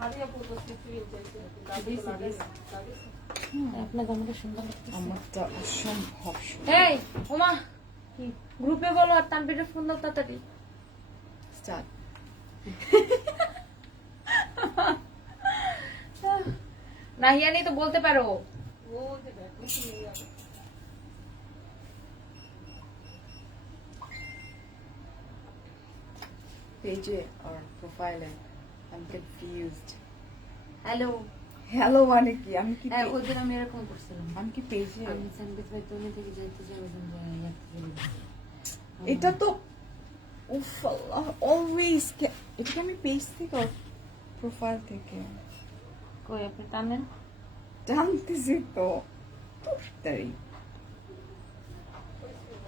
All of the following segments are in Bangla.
আপনার জামাটা সুন্দর লাগতেছে। আমারটা অসম্ভব এই ওমা গ্রুপে বলো আর তানবীরের ফোন দাও তাড়াতাড়ি। স্টার্ট। নাহিয়া নেই তো বলতে পারো। পেজে আর প্রোফাইলে আমি কনফিউজড। হ্যালো হ্যালো মানে কি? আমি কি হ্যাঁ ওই দিন আমি এরকম করছিলাম। আমি কি পেজে? আমি সানবিত ভাই তুমি থেকে যাইতে যাই ওই দিন এটা তো উফ আল্লাহ অলওয়েজ এটা কি আমি পেজ থেকে প্রোফাইল থেকে কই আপনি টানেন জানতেছি তো তোরটাই।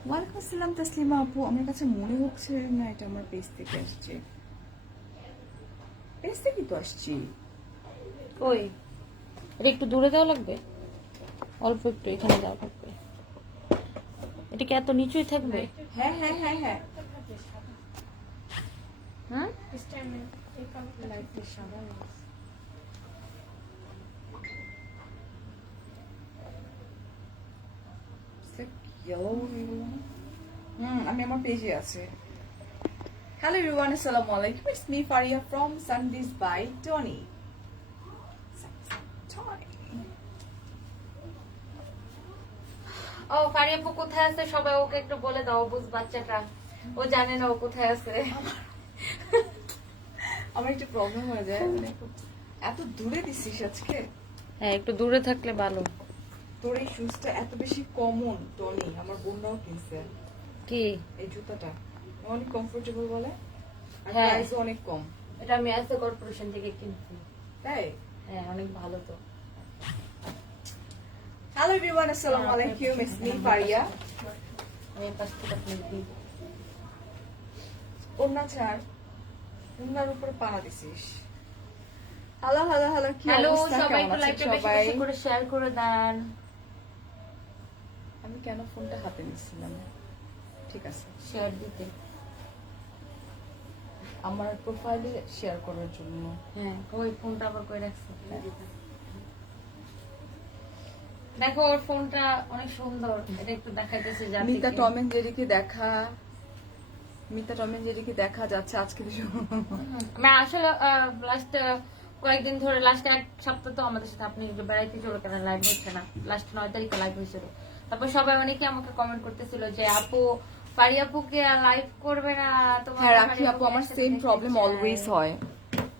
ওয়ালাইকুম আসসালাম তাসলিমা আপু, আমার কাছে মনে হচ্ছে না এটা আমার পেজ থেকে আসছে। পেজ থেকে তো আসছি। কই এটা একটু দূরে দেওয়া লাগবে, অল্প একটু এখানে দেওয়া লাগবে। এটা কি এত নিচুই থাকবে? হ্যাঁ হ্যাঁ হ্যাঁ হ্যাঁ হ্যাঁ আমি আমার পেজে আছে। হ্যালো এভরিওয়ান, আসসালামু আলাইকুম। ইটস মি ফারিয়া ফ্রম সানডিজ বাই টনি। ও ফারিয়া আপু কোথায় আছে সবাই ওকে একটু বলে দাও, বুঝ বাচ্চাটা ও জানে না ও কোথায় আছে। আমার একটু প্রবলেম হয়ে যায়, মানে এত দূরে দিছিস আজকে। হ্যাঁ একটু দূরে থাকলে ভালো। তোর এই শুজটা এত বেশি কমন টনি, আমার বোনরাও কিনছে। কি এই জুতাটা অনেক কমফোর্টেবল বলে, আর হ্যাঁ। প্রাইসও অনেক কম। এটা আমি এসএ কর্পোরেশন থেকে কিনছি। তাই? হ্যাঁ অনেক ভালো তো। হ্যালো এভরিওয়ান, আসসালামু আলাইকুম। It's me Faria. আমি পাঁচ টাকা প্লেট দিই। ওন্না ছাড়, ওন্নার উপরে পাড়া দিছিস। হ্যালো হ্যালো হ্যালো, কি হ্যালো অবস্থা? সবাই কেমন একটু আছেন লাইভটা বেশি সবাই? বেশি করে শেয়ার করে দেন। আমি কেন ফোনটা হাতে নিচ্ছিলাম? ঠিক আছে, শেয়ার দিতে। আমার প্রোফাইলে শেয়ার করার জন্য। হ্যাঁ ওই ফোনটা আবার কই রাখছে। দেখো ওর ফোনটা অনেক সুন্দর, এটা একটু দেখাইতেছে যাতে মিতা টম এন্ড জেরিকে দেখা, মিতা টম এন্ড জেরিকে দেখা যাচ্ছে আজকে। আমি আসলে লাস্ট কয়েকদিন ধরে লাস্ট এক সপ্তাহ তো আমাদের সাথে আপনি একটু বেড়াইতে চলে কেন লাইভ হচ্ছে না, লাস্ট 9 তারিখে লাইভ হয়েছিল। তারপর সবাই অনেকে আমাকে কমেন্ট করতেছিল যে আপু ফারি আপুকে লাইভ করবে না তোমার। হ্যাঁ রাখি আপু, আমার সেম প্রবলেম অলওয়েজ হয়,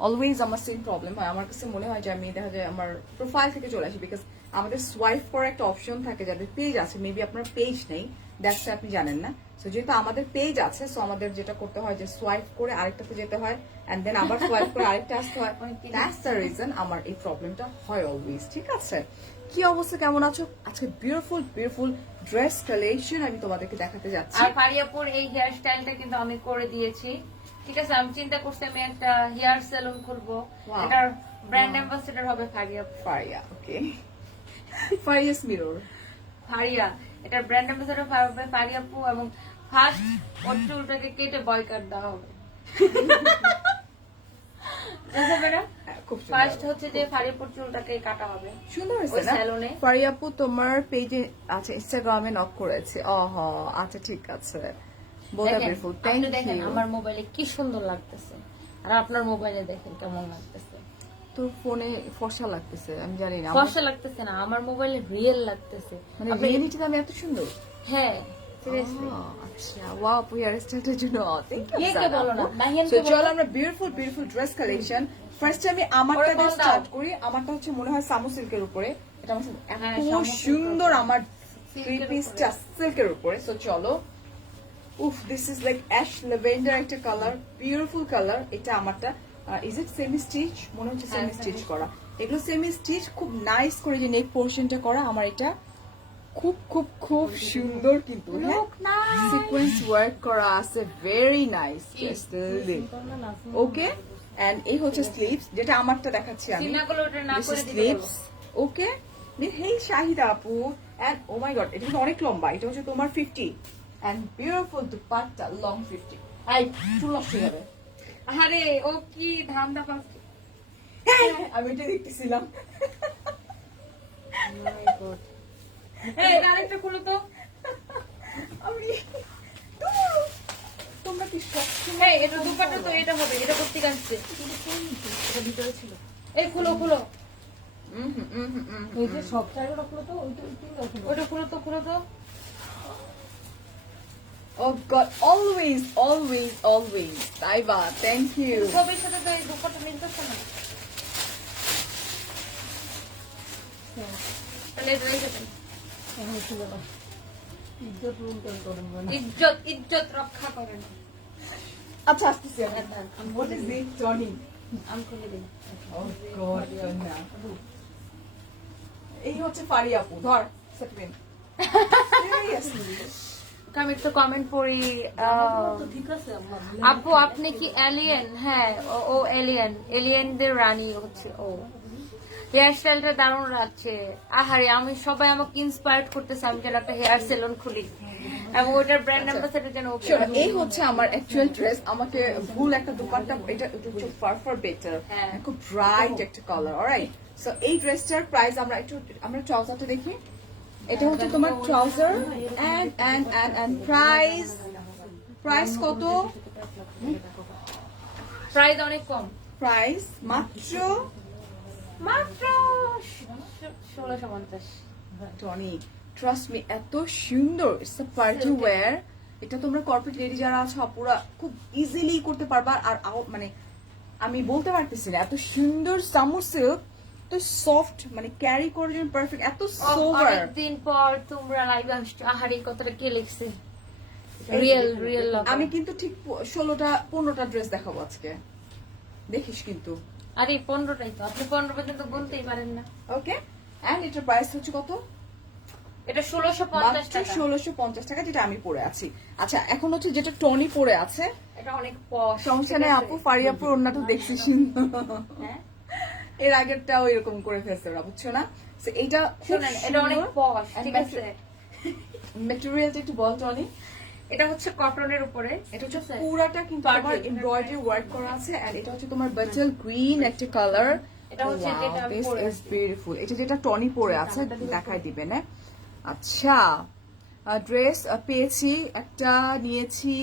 অলওয়েজ আমার সেম প্রবলেম হয়। আমার কাছে মনে হয় যে আমি দেখা যায় আমার প্রোফাইল থেকে চলে আসি, বিকজ আমাদের সোয়াইপ করার একটা অপশন থাকে যাদের পেজ আছে। মেবি আপনার পেজ নেই, দ্যাটস আপনি জানেন না। সো যেহেতু আমাদের পেজ আছে, সো আমাদের যেটা করতে হয় যে সোয়াইপ করে আরেকটাতে যেতে হয়, এন্ড দেন আবার সোয়াইপ করে আরেকটা আসতে হয়। দ্যাটস দ্য রিজন আমার এই প্রবলেমটা হয় অলওয়েজ। ঠিক আছে, কি অবস্থা, কেমন আছো? আজকে বিউটিফুল বিউটিফুল ড্রেস কালেকশন আমি তোমাদেরকে দেখাতে যাচ্ছি। আর ফারিয়াপুর এই হেয়ার স্টাইলটা কিন্তু আমি করে দিয়েছি। ঠিক আছে, আমি চিন্তা করছি আমি একটা হেয়ার সেলুন খুলবো। Wow. এটার ব্র্যান্ড অ্যাম্বাসেডর হবে ফারিয়াপুর। ফারিয়া, ওকে। ফারিয়াস মিরর। ফারিয়া, এটার ব্র্যান্ড অ্যাম্বাসেডর হবে ফারিয়াপু, এবং ফার্স্ট ওর চুলটাকে কেটে বয়কাট দেওয়া হবে। বুঝতে না? খুব সুন্দর। ফার্স্ট হচ্ছে যে ফারিয়াপুর চুলটাকে কাটা হবে সুন্দর ওই হয়েছে না? স্যালুনে। ফারিয়াপু তোমার পেজে আছে, ইনস্টাগ্রামে নক করেছে। আচ্ছা ঠিক আছে, বোথ আর বিউটিফুল। আপনি থ্যাংক দেখেন ইউ। আমার মোবাইলে কি সুন্দর লাগতেছে, আর আপনার মোবাইলে দেখেন কেমন লাগতেছে। তোর ফোনে ফর্সা লাগতেছে, আমি জানি না। ফর্সা লাগতেছে না, আমার মোবাইলে রিয়েল লাগতেছে। মানে আপনি- রিয়েলিটিতে আমি এত সুন্দর? হ্যাঁ সিরিয়াসলি। আচ্ছা, ওয়াও, আপু হেয়ার স্টাইলটার জন্য থ্যাংক ইউ। কে বলো না, নাহিয়ানকে বলো। চলো আমরা beautiful beautiful dress collection. First আমি আমারটা ওরে দিয়ে বল দাও। স্টার্ট করি। আমারটা হচ্ছে মনে হয় সামু সিল্কের উপরে। এটা আমার হ্যাঁ, এত শামু silk সুন্দর, উপরে। আমার Silk থ্রি এর পিসটা সিল্কের উপরে। সো চলো। উফ, this is like ash lavender একটা কালার, বিউটিফুল কালার। এটা আমারটা ইজ ইট সেমি স্টিচ? মনে হচ্ছে হ্যাঁ, সেমি স্টিচ semi করা। এগুলো সেমি স্টিচ, খুব নাইস করে যে নেক পোর্শনটা করা। আমার এটা খুব খুব খুব সুন্দর, কিন্তু হ্যাঁ সিকোয়েন্স ওয়ার্ক করা আছে, ভেরি নাইস। ওকে, এন্ড এই হচ্ছে স্লিভস, যেটা আমারটা দেখাচ্ছি আমি। সিনাগুলো ওটা না This করে is দিতে sleeves. ওকে, হেই শাহিদা আপু, এন্ড ও মাই গড, এটা কিন্তু অনেক লম্বা। এটা হচ্ছে তোমার 50 এন্ড বিউটিফুল দুপাট্টা, লং 50। আই চুল নষ্ট হয়ে যাবে। আরে ও কি ধান্দা পাচ্ছে। আমি এটা দেখতেছিলাম। এই আরেকটা খুলো তো। আমি তোমরা কি এই এটা দুপাট্টা তো, এটা হবে, এটা করতে কাটছে, এটা ভিতরে ছিল। এই খুলো খুলো, ওই যে সব চাইটা খুলে তো ওইটা ওটা খুলো তো, খুলো তো। Oh God, always, always, always. Taiba, thank you. সবের সাথে তো এই দুপাট্টা মিলতেছে না। তাহলে এটা রেখে দেন। ইজ্জত লুণ্ঠন করেন মানে ইজ্জত ইজ্জত রক্ষা করেন। আচ্ছা আসতেছি আমি। What is it, Johnny? আমি খুলে দিই। Oh God, Kanya. এই হচ্ছে ফারি আপু, ধর সেটমেন। Seriously. আমি একটু কমেন্ট পড়ি। তো ঠিক আছে আমার আপু আপনি কি এলিয়েন? হ্যাঁ, ও এলিয়েন, এলিয়েনদের রানী হচ্ছে ও। হেয়ার স্টাইলটা দারুণ লাগছে। আহারে, আমি সবাই আমাকে ইন্সপায়ার্ড করতেছে, আমি যেন একটা হেয়ার সেলুন খুলি এবং ওটার ব্র্যান্ড অ্যাম্বাসেডর যেন ওকে। শোনো, এই হচ্ছে আমার অ্যাকচুয়াল ড্রেস। আমাকে ভুল একটা দুপাট্টা, এটা হচ্ছে ফার ফার বেটার, খুব ব্রাইট একটা কালার। অলরাইট, সো এই ড্রেসটার প্রাইস আমরা ট্রাউজারটা দেখি। এটা হচ্ছে তোমার ট্রাউজার এন্ড প্রাইস কত? প্রাইস অনেক কম, প্রাইস মাত্র মাত্র 1650। টনি, ট্রাস্ট মি, এত সুন্দর। It's a party wear. এটা তোমরা কর্পোরেট লেডি যারা আছো আপুরা খুব ইজিলি করতে পারবা। আর মানে আমি বলতে পারতেছি না, এত সুন্দর সামর সিল্ক, তো সফট, মানে ক্যারি করার জন্য পারফেক্ট, এত সোভার। অনেকদিন পর তোমরা লাইভে আসছো। আহারে, কথাটা কে লিখছে? Real real. আমি কিন্তু ঠিক 16টা-15টা ড্রেস দেখাবো আজকে, দেখিস কিন্তু। আরে 15টাই তো, আপনি 15 পর্যন্ত বলতেই পারেন না। ওকে, এন্ড এটার প্রাইস হচ্ছে কত? এটা 1650 মাত্র টাকা। 1650 টাকা, যেটা আমি পরে আছি। আচ্ছা, এখন হচ্ছে যেটা টনি পরে আছে, এটা অনেক পশ। সমস্যা নেই আপু, ফারি আপুর ওড়নাটা দেখছিস। হ্যাঁ, এর আগেরটাও এরকম করে ফেলছে ওরা, বুঝছো না? So, এইটা শুনেন, এটা অনেক পশ, ঠিক আছে? ম্যাটেরিয়ালটা একটু বল টনি। এটা হচ্ছে কটনের উপরে, এটা হচ্ছে পুরাটা কিন্তু তোমার এমব্রয়ডারি ওয়ার্ক করা আছে, এন্ড এটা হচ্ছে তোমার বাটল গ্রিন একটা কালার। এটা হচ্ছে যেটা আমি দিস পরে ইজ বিউটিফুল। এটা যেটা টনি পরে আছে, দেখাই দিবেন। আচ্ছা, ড্রেস পেয়েছি একটা, নিয়েছি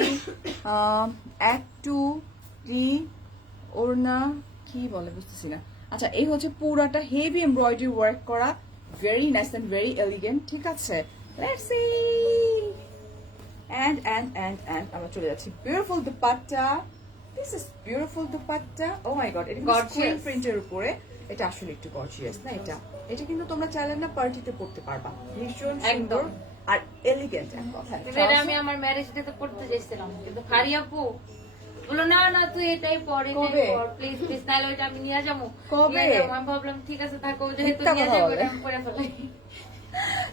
1 2 3 ওড়না কি বলে বুঝতেছি না। আচ্ছা, এই হচ্ছে পুরাটা হেভি এমব্রয়ডারি ওয়ার্ক করা, very nice and very elegant. ঠিক আছে, লেটস সি। and আমরা চলে যাচ্ছি। Beautiful dupatta, this is beautiful dupatta. Oh my God, এটা স্ক্রিন প্রিন্টের উপরে। এটা আসলে একটু গর্জিয়াস না? এটা কিন্তু তোমরা চাইলে না পার্টিতে পড়তে পারবা, ভীষণ সুন্দর আর এলিগেন্ট এক কথায়। এটা আমি আমার ম্যারেজ ডেতে পড়তে যাইছিলাম, কিন্তু ফারি আপু বলো না না তুই এটাই পর, এটাই পর, প্লিজ প্লিজ, তাহলে ওইটা আমি নিয়ে যাবো। কবে? আমি ভাবলাম ঠিক আছে থাকো, যেহেতু মিথ্যা নিয়ে কথা যাবো বলে। আমি পরে ফেলাই।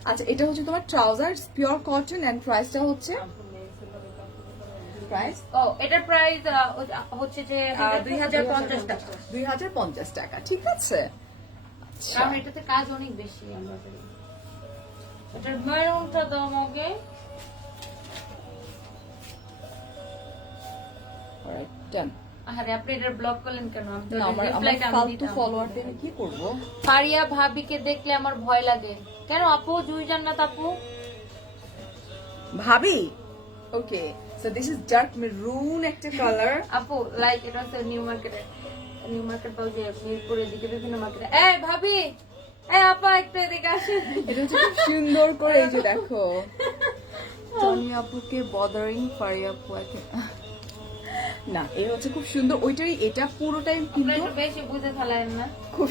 আচ্ছা, এটা হচ্ছে তোমার ট্রাউজার, পিওর কটন, এন্ড প্রাইসটা হচ্ছে প্রাইস এটার প্রাইস হচ্ছে যে 2050 টাকা। 2050 টাকা, ঠিক আছে। আচ্ছা, কারণ এটাতে কাজ অনেক বেশি। আমরা এটার মেরুনটা দাও আমাকে। অলরাইট, ডান। আরে আপনি এটার ব্লক করলেন কেন? আমি তো না, আমার রিপ্লাইটা আমি ফালতু দিতাম। ফলোয়ার দিয়ে কি করব? ফারিয়া ভাবিকে দেখলে আমার ভয় লাগে। কেন আপু? জুই জান্নাত আপু। ভাবি, okay, so this is dark maroon একটা কালার। আপু লাইক এটা হচ্ছে নিউ মার্কেট পাও যে মিরপুরের দিকে বিভিন্ন মার্কেটে। এই ভাবি, এই আপা একটু এদিকে আসেন। এটা হচ্ছে খুব সুন্দর করে, এই যে দেখো, টনি আপুকে বদারিং ফারি আপু না, এই হচ্ছে খুব সুন্দর। ওইটারই এটা পুরোটাই কিন্তু একটু বেশি বুঝে ফেলেন না। খুব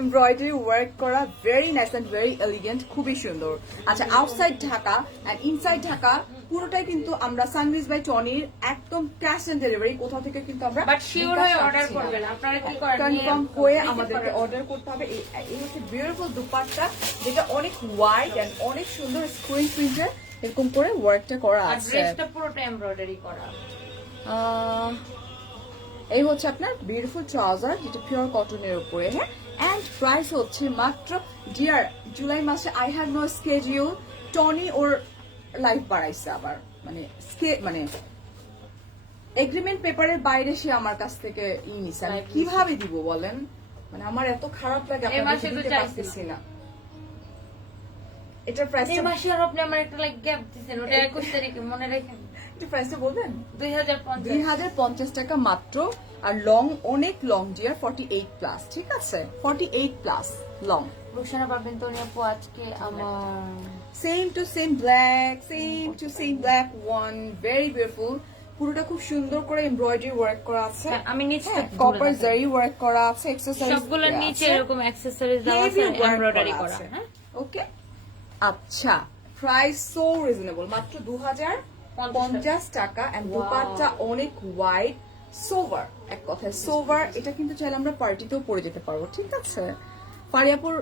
এমব্রয়ডারি ওয়ার্ক করা, very nice and very elegant, খুবই সুন্দর। আচ্ছা, outside Dhaka and inside Dhaka পুরোটাই কিন্তু আমরা সানরাইজ বাই টনির একদম ক্যাশ অন ডেলিভারি, কোথাও থেকে কিন্তু আমরা বাট শিওর হয়ে অর্ডার করবেন। আপনারা কি করেন? কনফার্ম হয়ে আমাদেরকে অর্ডার করতে হবে। এই হচ্ছে বিউটিফুল দুপাট্টা, যেটা অনেক ওয়াইড এন্ড অনেক সুন্দর স্ক্রিন প্রিন্টের এরকম করে ওয়ার্কটা করা আর আছে। ড্রেসটা পুরোটা এমব্রয়ডারি করা। এই হচ্ছে আপনার বিউটিফুল ট্রাউজার, যেটা পিওর কটনের উপরে। হ্যাঁ, এন্ড প্রাইস হচ্ছে মাত্র, ডিয়ার, জুলাই মাসে I have no schedule. Tony ওর লাইফ বাড়াইছে আবার, মানে এগ্রিমেন্ট পেপারের বাইরে সে আমার কাছ থেকে নিছে, আমি Right, কিভাবে দিব বলেন? মানে আমার এত খারাপ লাগে, এই আপনাকে মাসে তো দিতে চাইছিলাম। পারতেছি না। এটার এই প্রাইসটা মাসে আর আপনি আমার একটা লাইক গ্যাপ দিচ্ছেন, ওটা 21 তারিখে মনে রাখেন। একটু প্রাইসটা বলবেন? 2050। 2050 টাকা মাত্র। আর লং, অনেক লং ডিয়ার, 48 প্লাস, ঠিক আছে? 48 প্লাস লং। রুকসানা পাবেন তো আপু আজকে আমার same to same black, same to same black one, very beautiful. পুরোটা খুব সুন্দর করে এমব্রয়ডারি ওয়ার্ক করা আছে। আমি নিচটা কপার জারি ওয়ার্ক করা আছে, এক্সেসরিজ সবগুলোর নিচে এরকম অ্যাকসেসরিজ দেওয়া আছে, এমব্রয়ডারি করা, হ্যাঁ। ওকে, আচ্ছা, প্রাইস সো রিজনেবল, মাত্র 2050 টাকা। এন্ড দুপাট্টা অনেক ওয়াইড, সোভার, এক কথায় সোভার। এটা কিন্তু চাইলে আমরা পার্টিতেও পরে যেতে পারবো, ঠিক আছে? ফারিয়াপুর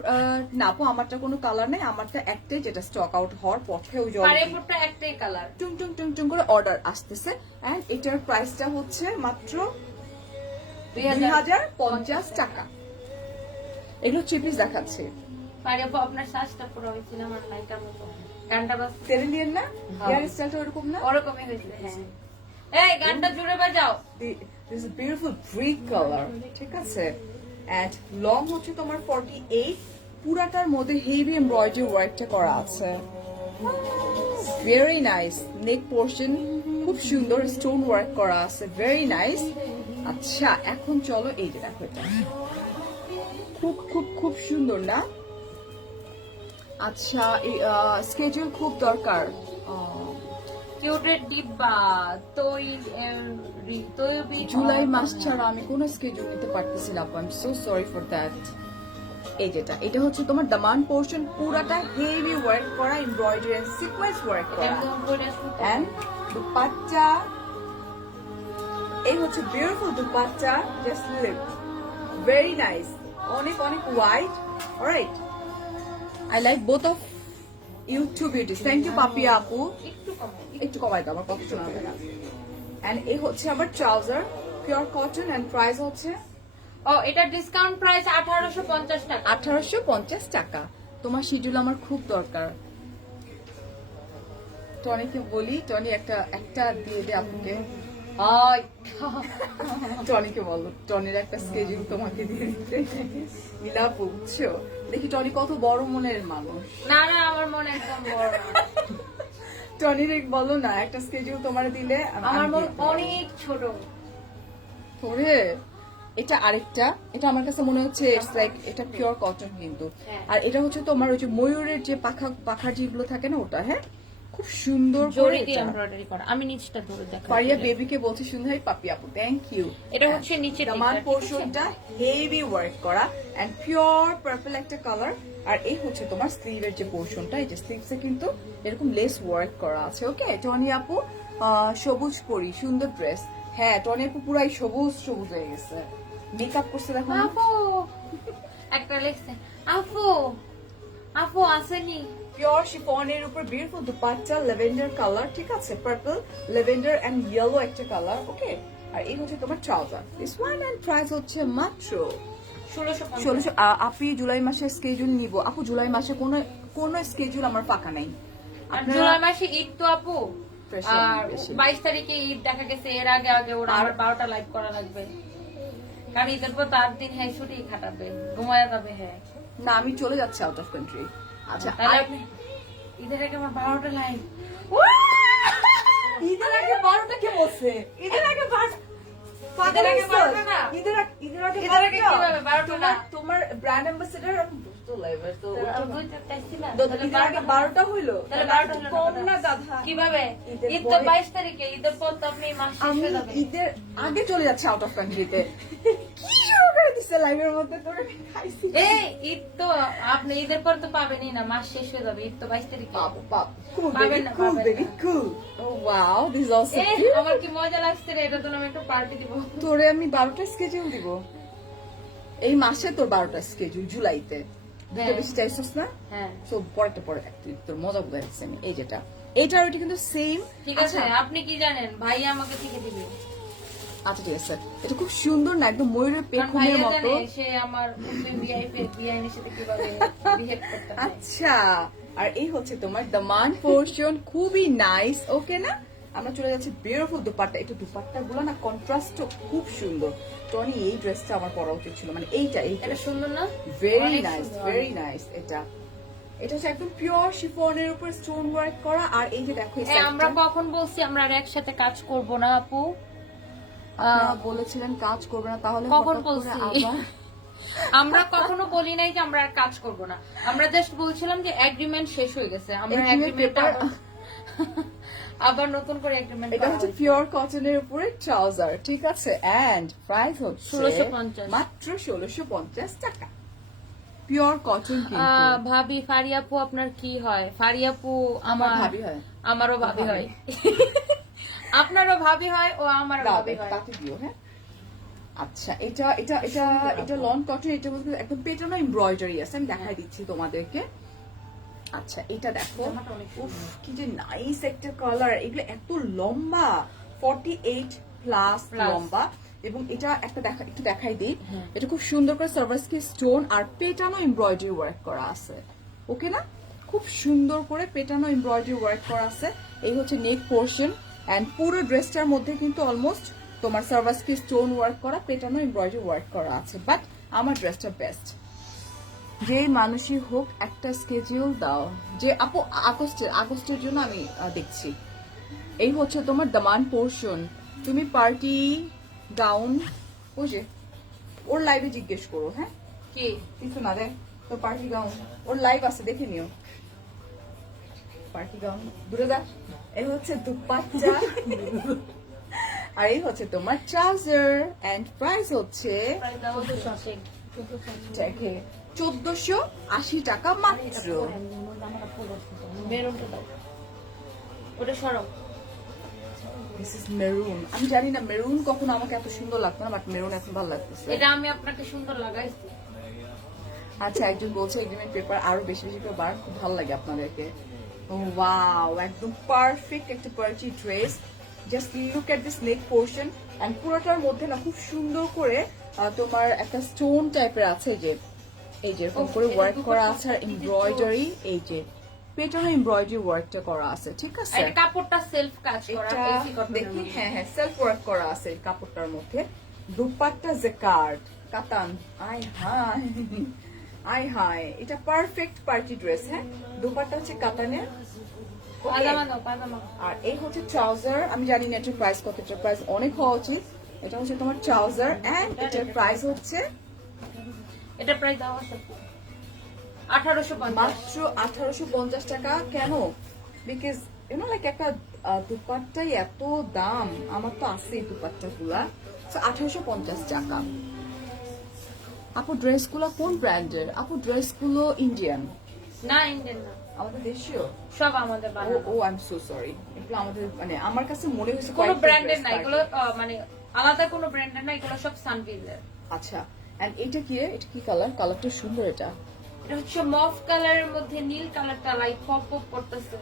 না আপু, আমারটা কোনো কালার নেই, আমারটা একটাই, যেটা স্টক আউট হওয়ার পথে ওই পারেপুরটা একটাই কালার, টুং টুং টুং টুং করে অর্ডার আসতেছে। এন্ড এটার প্রাইসটা হচ্ছে মাত্র 2050 টাকা। এগুলো থ্রি পিস দেখাচ্ছে, পারেপু আপনার শ্বাসটা পুরো হয়েছিল আমার লাইটার মতো, গানটা বাস সেরেলিয়ান না? হেয়ার স্টাইলটা ওরকম না? ওরকমই হয়েছিল, হ্যাঁ। এই গানটা জুড়ে বাজাও। This is a beautiful brick color, ঠিক আছে? And long হচ্ছে তোমার 48, পুরাটার মধ্যে হেভি এমব্রয়ডারি ওয়ার্কটা করা আছে। ভেরি নাইস, নেক পোর্শন খুব সুন্দর স্টোন ওয়ার্ক করা আছে, ভেরি নাইস। আচ্ছা, এখন চলো এই যে দেখো, এটা খুব খুব খুব সুন্দর না? আচ্ছা, স্কেজুল খুব দরকার। কিউটের ডিব্বা তৈরি জুলাই মাস ছাড়া আমি কোনো স্কেজুল নিতে পারতেছি না, I am so sorry for that. এই যেটা, এটা হচ্ছে তোমার দামান পোর্শন, পুরাটা হেভি ওয়ার্ক করা, এমব্রয়ডারি এন্ড সিকোয়েন্স ওয়ার্ক করা। এন্ড দুপাট্টা, এই হচ্ছে beautiful dupatta, just look very nice, অনেক অনেক wide. Alright, I like both of you two beauties. Thank you Papia আপু, একটু কম। একটু কমাই দাও, আমার কথা শোনা হবে না। এন্ড এই হচ্ছে আবার trouser, pure cotton, and price হচ্ছে ও, এটা ডিসকাউন্ট প্রাইস 1850 টাকা। 1850 টাকা। তোমার শিডিউল আমার খুব দরকার। টনিকে বলি, টনি একটা দিয়ে দে আপুকে। টনিকে বলো, টনির একটা স্কেজুল তোমাকে দিয়ে দিতে। নীলা আপু, বুঝছো? দেখি টনি কত বড় মনের মানুষ। না না, আমার মনে একদম বড় না। টনির বলো না, একটা স্কেজুল তোমার দিলে আমার মন অনেক ছোট। তোরে এটা আরেকটা, এটা আমার কাছে মনে হচ্ছে ইটস লাইক, এটা পিওর কটন কিন্তু। হ্যাঁ। আর এটা হচ্ছে তোমার ওই যে ময়ূরের যে পাখা যেগুলো থাকে না, ওটা, হ্যাঁ, খুব সুন্দর করে জরি দিয়ে এটা। এমব্রয়ডারি করা। আমি নিচটা ধরে দেখাই। ফারিয়া বেবিকে বলছি সুন্দর পাপি আপু, থ্যাংক ইউ। এটা হচ্ছে নিচের দামান দিকটা, ঠিক আছে? পোর্শনটা হেভি ওয়ার্ক করা এন্ড পিওর পার্পল একটা কালার। আর এই হচ্ছে তোমার স্লিভের যে পোর্শনটা, এই যে স্লিভসে কিন্তু এরকম লেস ওয়ার্ক করা আছে। ওকে, টনি আপু সবুজ পরি, সুন্দর ড্রেস। হ্যাঁ, টনি আপু পুরাই সবুজ সবুজ হয়ে গেছে, মেকআপ করছে দেখো না? আপু একটা লেখছে, আপু আসেনি। পিওর শিফনের উপর বিউটিফুল দুপাট্টা, ল্যাভেন্ডার কালার, ঠিক আছে? পার্পল, ল্যাভেন্ডার এন্ড ইয়েলো একটা কালার। ওকে, আর এই হচ্ছে তোমার trouser. This one and price হচ্ছে মাত্র 1600। আপনি জুলাই মাসের স্কেজুল নিব আপু? জুলাই মাসে কোনো স্কেজুল আমার ফাঁকা নাই। আর জুলাই মাসে ঈদ তো আপু, Pressure আর অনেক বেশি। 22 তারিখে ঈদ, দেখা গেছে এর আগে ওরা আর 12টা লাইভ করা লাগবে, কারণ ঈদের পর তার দিন হ্যাঁ ছুটি খাটাবে, ঘুমায়া যাবে। হ্যাঁ না, আমি চলে যাচ্ছি আউট অফ কান্ট্রি। আচ্ছা, তাহলে আপনি ঈদের আগে আমার 12টা লাইভ। ঈদের আগে 12টা কে বলছে? ঈদের আগে ঈদের আগে 12টা না? ঈদের আগে ঈদের আগে কিভাবে 12টা না? তোমার ব্র্যান্ড অ্যাম্বাসেডর তো লাইভার তো আমি বুঝতে চাইছি না। ঈদের আগে 12টা হইলো, তাহলে 12টা হলো না কম কেন? না গাধা। কিভাবে? ঈদের ঈদ তো পরে- 22 তারিখে, ঈদের পর তো আপনি মাস শেষ আমি হয়ে যাবে। ঈদের আগে চলে যাচ্ছি আউট অফ কান্ট্রিতে। কি শুরু করে দিচ্ছে লাইভের মধ্যে, তোরে খাইছি। এই ঈদ তো আপনি ঈদের পর তো পাবেনই না, মাস শেষ হয়ে যাবে। ঈদ তো 22 তারিখে। Cool পাবেন baby, না, cool পাবেন baby, না। cool. Oh wow, this is also এই, cute. আমার কি মজা লাগছে রে, এটা তো আমি একটু পার্টি দিব। তোরে আমি 12টা স্কেজুল দিব এই মাসে, তোর 12টা স্কেজুল জুলাইতে। দুটো হ্যাঁ। বেশি চাইছিস না? হ্যাঁ সো পরেরটা পরে তুই তোর মজা বুঝা দিচ্ছি আমি। এই যেটা, এইটার ওইটা কিন্তু সেম। ঠিক আছে, আপনি কি জানেন ভাই আমাকে থেকে দিবে, আচ্ছা ঠিক আছে, এটা খুব সুন্দর না, একদম ময়ূরের কারণ পেখমের ভাইয়া মতো। জানে সে আমার বিআইনের সাথে কিভাবে বিহেভ করতে হয়। আচ্ছা, আর এই হচ্ছে তোমার দামান পোর্শন, খুবই নাইস। ওকে না? আমরা চলে যাচ্ছি বিউটিফুল দুপাট্টা। এটা দুপাট্টা গুলো না কন্ট্রাস্ট খুব সুন্দর। টনি এই ড্রেসটা আমার পরা উচিত ছিল, মানে এইটা এটা সুন্দর না? ভেরি অনেক নাইস, সুন্দর। Very nice. এটা হচ্ছে একদম পিওর শিফনের উপর স্টোন ওয়ার্ক করা। আর এই যে দেখো এই আমরা সাইডটা কখন বলছি আমরা আর একসাথে কাজ করব না আপু? আপনারা বলেছিলেন কাজ করবে না, তাহলে কখন হঠাৎ করে বলছি? আবার আমরা কখনো বলি নাই যে আমরা আর কাজ করব না। আমরা জাস্ট বলছিলাম যে এগ্রিমেন্ট শেষ হয়ে গেছে, আমরা Agreement এগ্রিমেন্ট paper আবার নতুন করে এগ্রিমেন্ট এটা হচ্ছে পিওর কটনের উপরে ট্রাউজার, ঠিক আছে? এন্ড প্রাইস হচ্ছে 1650 মাত্র 1650 টাকা। পিওর কটন কিন্তু। ভাবি ফারিয়াপু আপনার কি হয়? ফারিয়াপু আমার আমার ভাবি হয়। আমারও ভাবি হয়। আপনারও ভাবি হয় ও আমারও দাও, ভাবি হয়। তাতে দিও, হ্যাঁ। আচ্ছা, এটা লন কটন। এটা বলতে একদম পেটানো এমব্রয়ডারি আছে, আমি দেখাই দিচ্ছি তোমাদেরকে। আচ্ছা, এটা দেখো, উফ কি যে নাইস একটা কালার। এগুলো এত লম্বা, 48 প্লাস লম্বা। এবং এটা একটু দেখাই দিই। এটা খুব সুন্দর করে সার্ভাসকি স্টোন আর পেটানো এমব্রয়ডারি ওয়ার্ক করা আছে, ওকে না? খুব সুন্দর করে পেটানো এমব্রয়ডারি ওয়ার্ক করা আছে। এই হচ্ছে নেক পোর্শন। এন্ড পুরো ড্রেসটার মধ্যে কিন্তু অলমোস্ট তোমার সার্ভাসকি স্টোন ওয়ার্ক করা, পেটানো এমব্রয়ডারি ওয়ার্ক করা আছে। বাট আমার ড্রেসটা বেস্ট। যে মানুষই হোক একটা স্কেডিউল দাও, যে আপু আগস্টের জন্য আমি দেখছি। এই হচ্ছে তোমার দামান পোর্শন। তুমি পার্টি গাউন, ওই যে ওর লাইভে জিজ্ঞেস করো, হ্যাঁ? কি কিছু না রে, তো পার্টি গাউন ওর লাইভ আছে, দেখে নিও। পার্টি গাউন দূরে যা। এই হচ্ছে দুপাট্টা আর এই হচ্ছে তোমার ট্রাউজার। এন্ড প্রাইস হচ্ছে 1480 টাকা মাত্র। মেরুনটা দাও, ওটা সরব। This is maroon. আমি জানি না মেরুন কখনো আমাকে এত সুন্দর লাগতো না, বাট মেরুন এখন ভালো লাগতেছে। এটা আমি আপনাকে সুন্দর লাগাইছি। আচ্ছা, একজন বলছে এগ্রিমেন্ট পেপার আরো বেশি বেশি করে বার, খুব ভালো লাগে আপনাদেরকে। ওয়াও, একদম পারফেক্ট একটা party dress. Just look at this neck portion. And পুরোটার মধ্যে না খুব সুন্দর করে তোমার একটা স্টোন টাইপের আছে, যে এই যে এরকম করে ওয়ার্ক করা আছে। আর এমব্রয়ডারি, এই যে পেটানো এমব্রয়ডারি ওয়ার্কটা করা আছে, ঠিক আছে? এটা কাপড়টা সেলফ কাজ করা, এটা এসি কটনের দেখি, মধ্যে। হ্যাঁ হ্যাঁ, সেলফ ওয়ার্ক করা আছে এই কাপড়টার মধ্যে। দুপাট্টা জেকার্ড কাতান, আয় হায়, এটা পারফেক্ট পার্টি ড্রেস। হ্যাঁ, দুপাট্টা হচ্ছে কাতানের। Okay? পাজামা দাও, পাজামা। আর এই হচ্ছে ট্রাউজার। আমি জানি না এটার প্রাইস কত, এটার প্রাইস অনেক হওয়া উচিত। এটা হচ্ছে তোমার ট্রাউজার এন্ড এটার প্রাইস হচ্ছে এটা প্রাইস দাও আছে 1850। মাত্র 1850 টাকা। কেন? বিকজ লাইক একটা দুপাট্টাই এত দাম। আমার তো আছে এই দুপাট্টা গুলা, 1850 টাকা। আপু ড্রেস গুলো কোন ব্র্যান্ডের? আপু ড্রেস গুলো ইন্ডিয়ান, না ইন্ডিয়ান না, আমাদের দেশীয়। সব আমাদের ও বানানো। I am so sorry. এগুলো আমাদের, মানে আমার কাছে মনে হয়েছে কোনো কয়েকটা ব্র্যান্ডের dress না এগুলো, মানে আলাদা কোনো ব্র্যান্ডের না, এগুলো সব সানভিজের। আচ্ছা, এন্ড এটা কি? এটা কি কালার? কালারটা সুন্দর। এটা এটা হচ্ছে মফ কালারের মধ্যে নীল কালারটা লাইট পপ পপ করতেছে।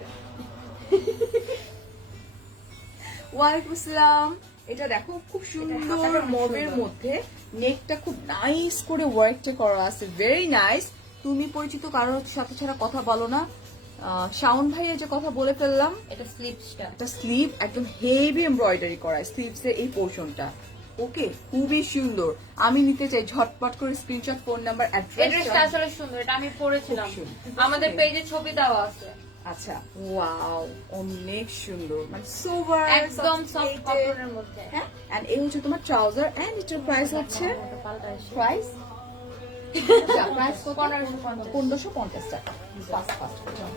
ওয়ালাইকুম আসসালাম। এটা দেখো খুব সুন্দর মবের মধ্যে নেকটা খুব নাইস করে ওয়ার্কটা করা আছে, ভেরি নাইস। তুমি পরিচিত কারোর সাথে ছাড়া কথা বলো না। শাওন ভাইয়ের যে কথা বলে ফেললাম। এটা স্লিপসটা, একটা স্লিভ একদম হেভি এমব্রয়ডারি করা, স্লিভস এর এই পোর্শনটা। ওকে, খুবই সুন্দর। আমি নিতে চাই, ঝটপট করে স্ক্রিনশট, ফোন নাম্বার, এই ড্রেসটা অ্যাড্রেস। আসলে সুন্দর, এটা আমি পরেছিলাম। খুব সুন্দর। আমাদের পেজে ছবি দেওয়া আছে। আচ্ছা, ওয়াও, অনেক সুন্দর, মানে সোভার একদম সফট কাপড়ের মধ্যে। হ্যাঁ। এন্ড এই হচ্ছে তোমার ট্রাউজার এন্ড এটার প্রাইস হচ্ছে প্রাইস প্রাইস কত? 1550 টাকা।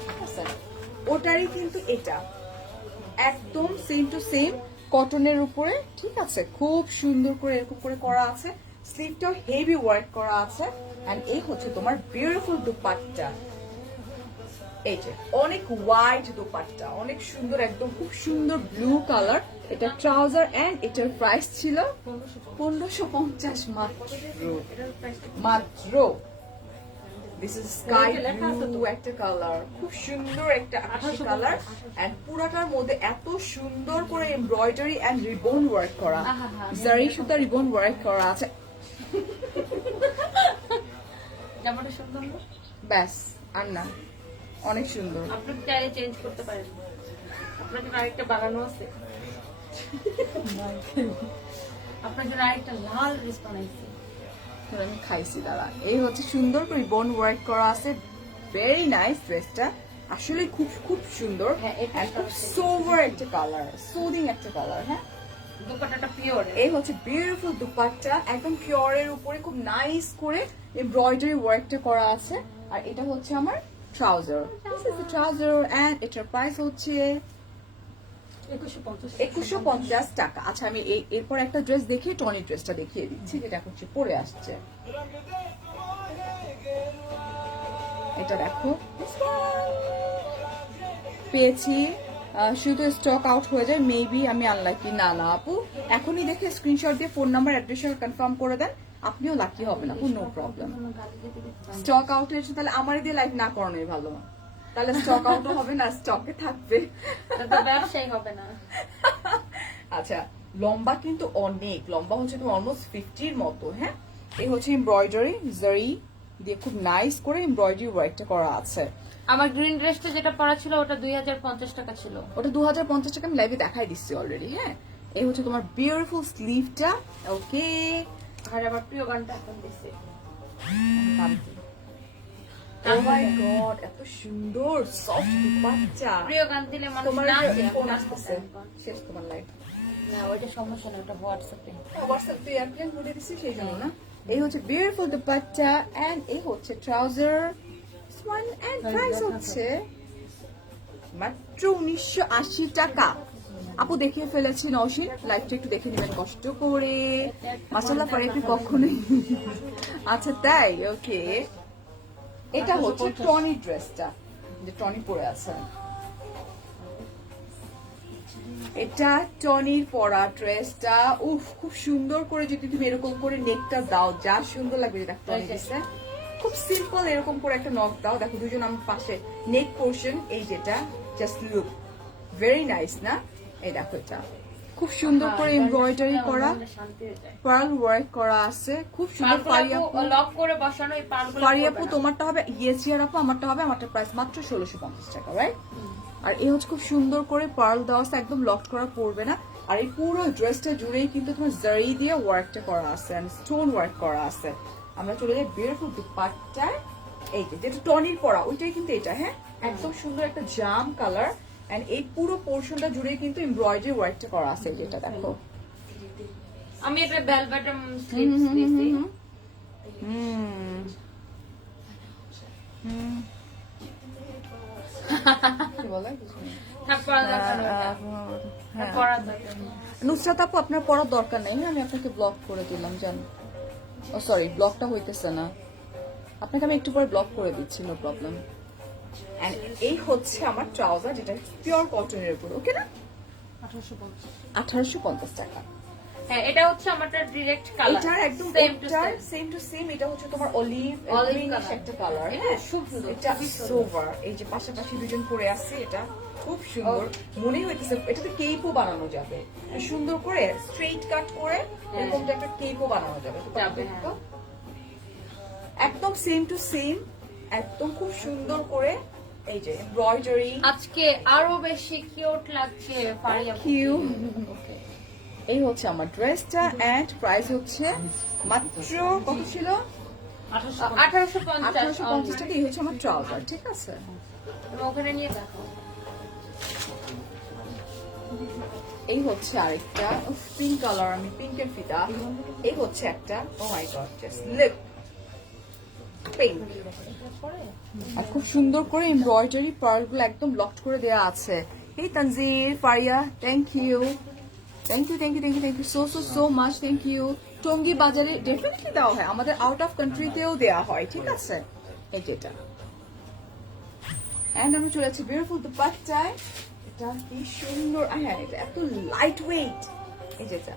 ঠিক আছে, ওটারই কিন্তু এটা একদম সেম টু সেম কটনের উপরে, ঠিক আছে? খুব সুন্দর করে এরকম করে করা আছে। স্লিভটাও হেভি ওয়ার্ক করা আছে। এন্ড এই হচ্ছে তোমার বিউটিফুল দুপাট্টা। এই যে অনেক ওয়াইড দুপাট্টা, অনেক সুন্দর, একদম খুব সুন্দর ব্লু কালার। এটা ট্রাউজার এন্ড এটার প্রাইস ছিল 1550 মাত্র। দিস ইজ স্কাই ব্লু একটা কালার, খুব সুন্দর একটা আকাশি কালার। এন্ড পুরাটার মধ্যে এত সুন্দর করে এমব্রয়ডারি এন্ড রিবন ওয়ার্ক করা, জারি সুতা রিবন ওয়ার্ক করা আছে। জামাটা সুন্দর না? ব্যাস, আর না, অনেক সুন্দর। আপনি চাইলে চেঞ্জ করতে পারেন, আপনাকে আরেকটা বানানো আছে। আপনার জন্য আরেকটা লাল ড্রেস বানাইছি। ধর আমি খাইছি দাঁড়া। এই হচ্ছে সুন্দর করে বোন ওয়ার্ক করা আছে, ভেরি নাইস ড্রেসটা, আসলে খুব খুব সুন্দর। হ্যাঁ, এটা And খুব সোভার একটা কালার, সুদিং একটা কালার। হ্যাঁ, দুপাট্টাটা পিওর। এই হচ্ছে বিউটিফুল দুপাট্টা, একদম পিওরের উপরে খুব নাইস করে এমব্রয়ডারি ওয়ার্কটা করা আছে। আর এটা হচ্ছে আমার trouser, this is the trouser and এটার প্রাইস হচ্ছে 2150 টাকা। আচ্ছা, আমি এরপর একটা ড্রেস দেখিয়ে টনি ড্রেসটা দেখিয়ে দিচ্ছি, যেটা হচ্ছে পরে আসছে। এটা দেখো, পেয়েছি, শুধু স্টক আউট হয়ে যায়, মেবি আমি আনলাকি। না না আপু, এখনই দেখে স্ক্রিনশট দিয়ে ফোন নাম্বার অ্যাড্রেস কনফার্ম করে দেন, আপনিও লাকি হবেন আপু, নো প্রবলেম। স্টক আউট হয়েছে তাহলে আমারই দিয়ে লাইভ না করানোই ভালো, তাহলে স্টক আউটও হবে না, স্টকে থাকবে। ব্যবসায়ী হবে না। আচ্ছা, লম্বা কিন্তু অনেক লম্বা, হচ্ছে তুমি অলমোস্ট 50-র মতো। হ্যাঁ, এই হচ্ছে এমব্রয়ডারি জারি দিয়ে খুব নাইস করে এমব্রয়ডারি ওয়ার্কটা করা আছে। আমার গ্রিন ড্রেসটা যেটা পরা ছিল ওটা 2050 টাকা ছিল। ওটা 2050 টাকা আমি লাইভে দেখাই দিচ্ছি অলরেডি। হ্যাঁ, এই হচ্ছে তোমার বিউটিফুল স্লিভটা। ওকে, আর আমার প্রিয় গানটা এখন দিছে। ও মাই গড, এত সুন্দর সফট দুপাট্টা। প্রিয় গান দিলে মানুষ তোমার নাচে। ফোন আসতেছে, শেষ তোমার লাইভ। না, ওইটা সমস্যা না, ওটা হোয়াটসঅ্যাপে। হোয়াটসঅ্যাপ তুই এয়ারপ্লেন মোডে দিছিস সেই জন্য না। এই হচ্ছে বিউটিফুল দুপাট্টা এন্ড এই হচ্ছে ট্রাউজার। এন্ড প্রাইস হচ্ছে মাত্র 1980 টাকা। আপু দেখিয়ে ফেলেছি নওশিন, লাইভটা একটু দেখে নেবেন কষ্ট করে। মাশাআল্লাহ, পরে আপনি কখনোই। আচ্ছা তাই, ওকে। এটা হচ্ছে টনি ড্রেসটা, যে টনি পরে আছে। এটা টনির পরা ড্রেসটা, উফ খুব সুন্দর করে যদি তুমি এরকম করে নেকটা দাও, যা সুন্দর লাগবে। দেখো টনি দিছে, খুব সিম্পল এরকম করে একটা নক দাও। দেখো দুজন আমার পাশে, নেক পোর্শন এই যেটা, জাস্ট লুক ভেরি নাইস না? এই দেখো, এটা খুব সুন্দর করে এমব্রয়ডারি করা, পার্ল ওয়ার্ক করা আছে, খুব সুন্দর। লক করে বসানো এই পার্লগুলো। ফারিয়াপু তোমারটা হবে ইয়েসিয়ার আপু, আমারটা হবে, আমারটা প্রাইস মাত্র 1650 টাকা, রাইট? আর এই হচ্ছে খুব সুন্দর করে পার্ল দেওয়া আছে, একদম লক করা পড়বে না। আর এই পুরো ড্রেসটা জুড়েই কিন্তু তোমার জারি দিয়ে ওয়ার্কটা করা আছে, স্টোন ওয়ার্ক করা আছে। আমরা চলে যাই বিউটিফুল দুপাট্টায়, এই যেটা টনির পরা ওইটাই কিন্তু এটা। হ্যাঁ, একদম সুন্দর একটা জাম কালার, এন্ড এই পুরো পোর্শনটা জুড়ে কিন্তু এমব্রয়ডারি ওয়ার্কটা করা আছে, যেটা দেখো। আমি এটা বেল বটম স্লিভস দিয়েছি। কি বলে? থাক, পরা দরকার নেই ওটা। হ্যাঁ। পরা দরকার নেই। নুসরাত আপু, আপনার পড়ার দরকার নেই, আমি আপনাকে ব্লক করে দিলাম, জান। ও সরি, ব্লকটা হইতেছে না, আপনাকে আমি একটু পরে ব্লক করে দিচ্ছি, নো প্রবলেম। এন্ড এই হচ্ছে আমার ট্রাউজার, যেটা পিওর কটনের উপর, ওকে না? 1850 টাকা। হ্যাঁ, এটা হচ্ছে আমারটা ডিরেক্ট কালার। এটার একদম সেম টু সেম। এটা হচ্ছে তোমার অলিভ গ্রিনিশ একটা কালার। হ্যাঁ, খুব সুন্দর। এটা সোভার, এই যে পাশাপাশি দুজন পরে আছে, এটা খুব সুন্দর। মনে হইতেছে এটাতে কেপও বানানো যাবে, সুন্দর করে স্ট্রেইট কাট করে এরকম একটা কেপও বানানো যাবে। একদম সেম টু সেম, একদম খুব সুন্দর করে এই যে এমব্রয়ডারি। আজকে আরো বেশি কিউট লাগছে ফারিয়া। এই হচ্ছে আমার ড্রেসটা, এন্ড প্রাইস হচ্ছে মাত্র কত ছিল? 1850 টাকা। এই হচ্ছে আমার ট্রাউজার, ঠিক আছে? ওখানে নিয়ে দেখো। এই হচ্ছে আরেকটা পিঙ্ক কালার, আমি পিঙ্কের ফিতা। এই হচ্ছে একটা, ও my god, just look pink. আর খুব সুন্দর করে এমব্রয়ডারি পার্লগুলো একদম লকড করে দেওয়া আছে। এই Tanzir, Faria, thank you, thank you, thank you, thank you, thank you so much, thank you. Tongi বাজারে ডেফিনেটলি দেওয়া হয়, আমাদের আউট অফ কান্ট্রিতেও দেওয়া হয়, ঠিক আছে? এই যেটা, এন্ড আমরা চলে যাচ্ছি বিউটিফুল দুপাট্টায়। এটা কি সুন্দর, হ্যাঁ এটা এত লাইট ওয়েট, এই যেটা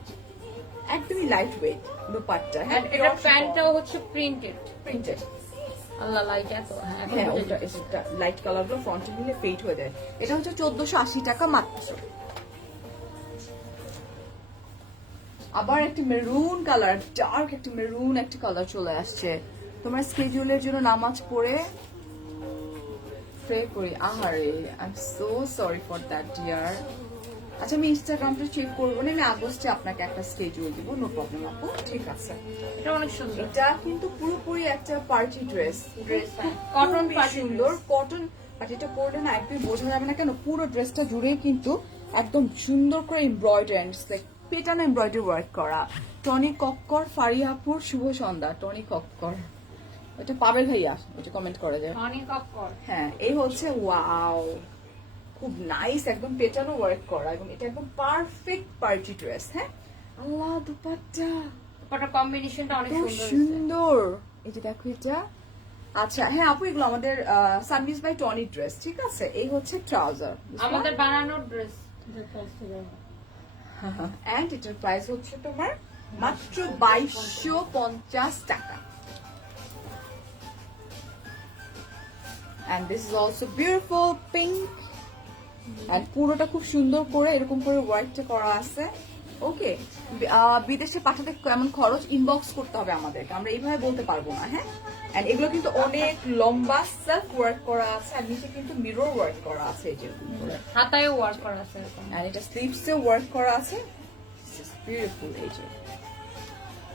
একদমই লাইট ওয়েট দুপাট্টা। হ্যাঁ, এটা প্যান্টটাও হচ্ছে প্রিন্টেড। প্রিন্টেড। আল্লাহ, লাইট এত। হ্যাঁ, ওটা লাইট কালার গুলো ফ্রন্টে নিলে ফেড হয়ে যায়। এটা হচ্ছে 1480 টাকা মাত্র। আবার একটা মেরুন কালার, ডার্ক একটা মেরুন একটা কালার চলে আসছে। তোমার স্কেডিউলের জন্য নামাজ পড়ে প্রে করি। আহারে, I am so sorry for that dear. আচ্ছা আমি ইনস্টাগ্রামটা চেক করবো না, আমি আগস্টে আপনাকে একটা স্কেডিউল দিব, নো প্রবলেম আপু, ঠিক আছে। এটা অনেক সুন্দর এটা কিন্তু পুরোপুরি একটা party dress, dress, cotton cotton সুন্দর কটন, বাট এটা পরলে না একদম বোঝা যাবে না কেন, পুরো ড্রেসটা জুড়ে কিন্তু একদম সুন্দর করে এমব্রয়ডারি লাইক পেটানো এমব্রয়ডারি ওয়ার্ক করা। টনি কক্কর, ফারিয়াপুর, শুভ সন্ধ্যা। টনি কক্কর এটা পাবে ভাইয়া, ওটা কমেন্ট করা যায়। অনেক অফকর হ্যাঁ এই হচ্ছে, ওয়াও খুব নাইস, একদম পেটানো ওয়ার্ক করা, এবং এটা একদম পারফেক্ট পার্টি ড্রেস। হ্যাঁ আল্লাহ দুপাট্টা ওটা কম্বিনেশনটা অনেক খুব সুন্দর হয়েছে। সুন্দর, এই যে দেখো এটা। আচ্ছা হ্যাঁ আপু এগুলো আমাদের সানভিজ বাই টনি ড্রেস, ঠিক আছে। এই হচ্ছে ট্রাউজার আমাদের বানানো ড্রেস। যে কাজটা জানো। এন্ড এটার প্রাইস হচ্ছে তোমার মাত্র 2250 টাকা। and this is also beautiful pink, and পুরোটা খুব সুন্দর করে এরকম করে ওয়ার্কটা করা আছে। ওকে বিদেশে পাঠাতে কেমন খরচ, ইনবক্স করতে হবে আমাদেরকে, আমরা এইভাবে বলতে পারবো না। হ্যাঁ এন্ড এগুলো কিন্তু অনেক লম্বা সেলফ ওয়ার্ক করা আছে, আর নিচে কিন্তু মিরর ওয়ার্ক করা আছে এই যে, হাতায়ও ওয়ার্ক করা আছে এরকম। and এটা স্লিভসে ওয়ার্ক করা আছে, বিউটিফুল। এই যে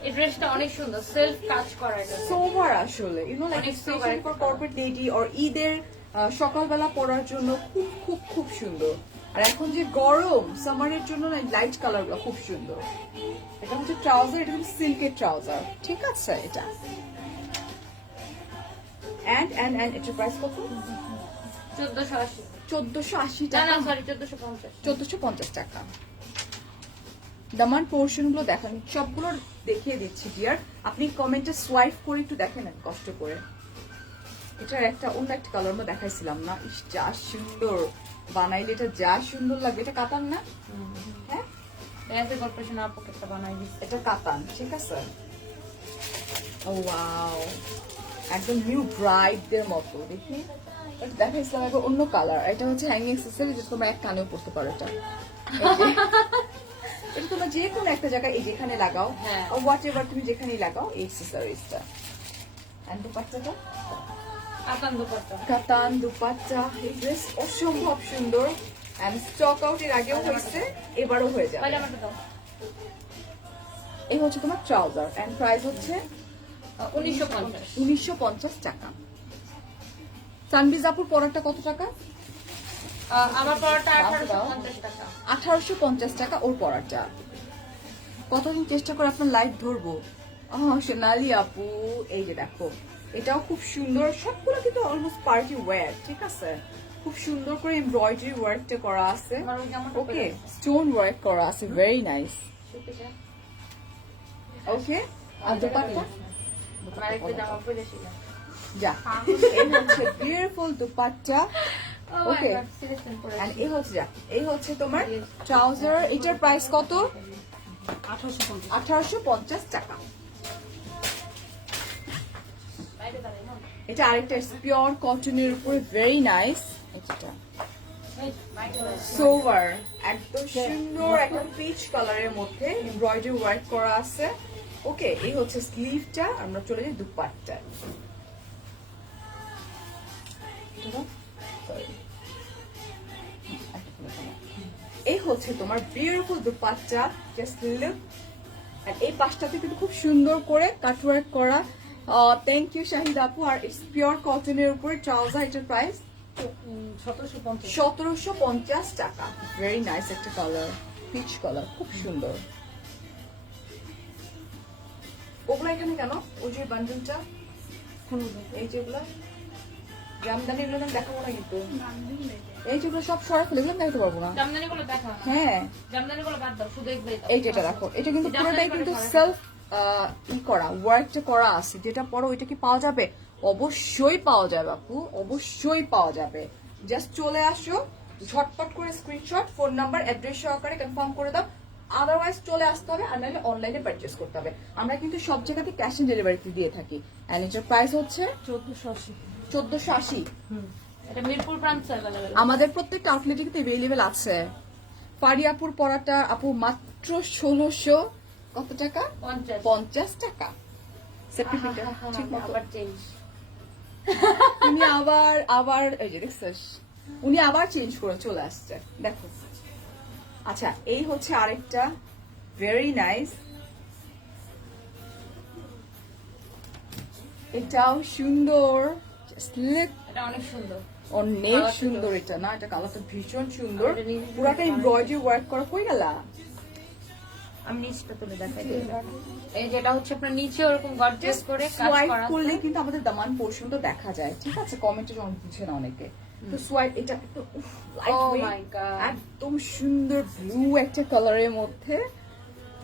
এই ড্রেসটা অনেক সুন্দর, সেলফ কাজ করা এটা। সোভার আসলে, ইউনো লাইক অনেক স্পেশালি sober ফর একটা কর্পোরেট লেডি অর ঈদের সকালবেলা পরার জন্য খুব খুব খুব সুন্দর। আর এখন যে গরম সামারের জন্য না লাইট কালার গুলো খুব সুন্দর। এটা হচ্ছে ট্রাউজার, এটা হচ্ছে সিল্কের ট্রাউজার, ঠিক আছে। এটা এন্ড এটার প্রাইস কত? 1480। 1480 না টাকা, না সরি 1450। 1450 টাকা। দামান পোর্শন গুলো দেখান, সবগুলো দেখিয়ে দিচ্ছি ডিয়ার, আপনি কমেন্টে সোয়াইপ করে একটু দেখে নেন কষ্ট করে। এটার একটা অন্য একটা কালার আমরা দেখাইছিলাম না, ইস যা সুন্দর বানাইলে, এটা যা সুন্দর লাগবে। এটা কাতান না? হ্যাঁ ব্যাসে কর্পোরেশন আপুকে একটা বানাই দিচ্ছে। এটা কাতান, ঠিক আছে। ও ওয়াও একদম নিউ ব্রাইডদের মতো, দেখি এটা দেখাইছিলাম একবার অন্য কালার। এটা হচ্ছে হ্যাঙ্গিং অ্যাক্সেসরি, যেটা তোমরা এক কানেও পড়তে পারো। এটা এটা তোমরা যে কোনো একটা জায়গায় এই যেখানে লাগাও, হ্যাঁ। হোয়াট এভার তুমি যেখানেই লাগাও এই অ্যাক্সেসরিজটা। এন্ড দুপাট্টাটা আকান দুপাট্টা। কাতান দুপাট্টা, এই ড্রেস অসম্ভব সুন্দর, এন্ড স্টক আউট এর আগেও হয়েছে, এবারও হয়ে যাবে। পয়লা মাটা দাও। এই হচ্ছে তোমার ট্রাউজার, এন্ড প্রাইস হচ্ছে 1950। 1950 টাকা। সানবিজ আপুর পরাটা কত টাকা? আমার পরোটা 1850 টাকা। 1850 টাকা ওর পরাটা। কতদিন চেষ্টা করে আপনার লাইভ ধরবো। সোনালি আপু এই যে দেখো, এটাও খুব সুন্দর, সবগুলো কিন্তু অলমোস্ট পার্টি ওয়্যার, ঠিক আছে। খুব সুন্দর করে এমব্রয়ডারি ওয়ার্কটা করা আছে, আমার ওই জামাটা ওকে স্টোন ওয়ার্ক করা আছে, ভেরি নাইস। শুতে যা। ওকে আর দুপাট্টা আমার একটা জামা পরেছিল। যা, এই হচ্ছে বিউটিফুল দুপাট্টা। ও মাই Okay. গড, সিলেকশন করে। And এই হচ্ছে যা, এই হচ্ছে তোমার ট্রাউজার। এটার প্রাইস কত? 1850। 1850 টাকা। বাইরে দাঁড়াই না। এটা আরেকটা পিওর কটনের উপরে, ভেরি নাইস। এটা এই বাইরে দাঁড়াই। সোভার একদম সুন্দর একটা পিচ কালারের মধ্যে এমব্রয়ডারি ওয়ার্ক করা আছে। ওকে এই হচ্ছে স্লিভটা, আমরা চলে যাই দুপাট্টা। এই হচ্ছে তোমার বিউটিফুল দুপাট্টা, জাস্ট লুক। আর এই পাশটাতে কিন্তু খুব সুন্দর করে কাটওয়ার্ক করা। থ্যাংক ইউ শাহিদ আপু। আর ইটস পিওর কটনের উপরে ট্রাউজার, এটার প্রাইস 1750। 1750 টাকা। ভেরি নাইস একটা কালার, পিচ কালার, খুব সুন্দর। ওগুলো এখানে কেন? ওই যে বান্ডেলটা, এই যেগুলো জামদানি, এগুলো আমি দেখাবো না কিন্তু, এই যেগুলো সব সরা ফেলে এগুলো আমি দেখাতে পারবো না। জামদানিগুলো দেখা না। হ্যাঁ জামদানিগুলো বাদ দাও, শুধু এগুলোই দাও। এই যেটা দেখো, এটা কিন্তু জামদানি পুরোটাই করে কিন্তু করা। সেলফ ই করা, ওয়ার্কটা করা আছে। যেটা পরো ওইটা কি পাওয়া যাবে? অবশ্যই পাওয়া যাবে আপু, অবশ্যই পাওয়া যাবে। জাস্ট চলে আসো, ঝটপট করে স্ক্রিনশট, ফোন নাম্বার, অ্যাড্রেস সহকারে কনফার্ম করে দাও। আদারওয়াইজ চলে আসতে হবে, আর নাহলে অনলাইনে পারচেস করতে হবে। আমরা কিন্তু সব জায়গাতে ক্যাশ অন ডেলিভারি দিয়ে থাকি। এন্ড এটার প্রাইস হচ্ছে 1480। 1480। এটা মিরপুর ব্রাঞ্চ अवेलेबल। আমাদের প্রত্যেকটা আউটলেটে কিন্তু অ্যাভেলেবেল আছে। ফারিয়াপুর পরাটা আপু মাত্র 1600 কত টাকা? 50। 50 টাকা। সেফটি পিনটা ঠিক মতো। আবার চেঞ্জ। উনি আবার এই যে দেখছিস, উনি আবার চেঞ্জ করে চলে আসছে। দেখো আচ্ছা এই হচ্ছে আরেকটা ভেরি নাইস, এটাও সুন্দর, Just look, এটা অনেক সুন্দর। অনেক Colourটা সুন্দর তো- এটা না, এটা কালারটা ভীষণ সুন্দর, এটা নিজে পুরাটা থেকে এমব্রয়ডারি ওয়ার্ক করা। কই গেলা? আমি নিচটা তুলে দেখাই দিই। এই যেটা হচ্ছে আপনার নিচে ওরকম গর্জিয়াস করে কাজ সোয়াইপ করা করলে আছে। কিন্তু আমাদের দামান পোর্শনটা দেখা যায়, ঠিক আছে? কমেন্টে যখন বুঝে না অনেকে, তো সোয়াইপ এটা একটু light Oh wait, my God. একদম সুন্দর ব্লু একটা কালারের মধ্যে।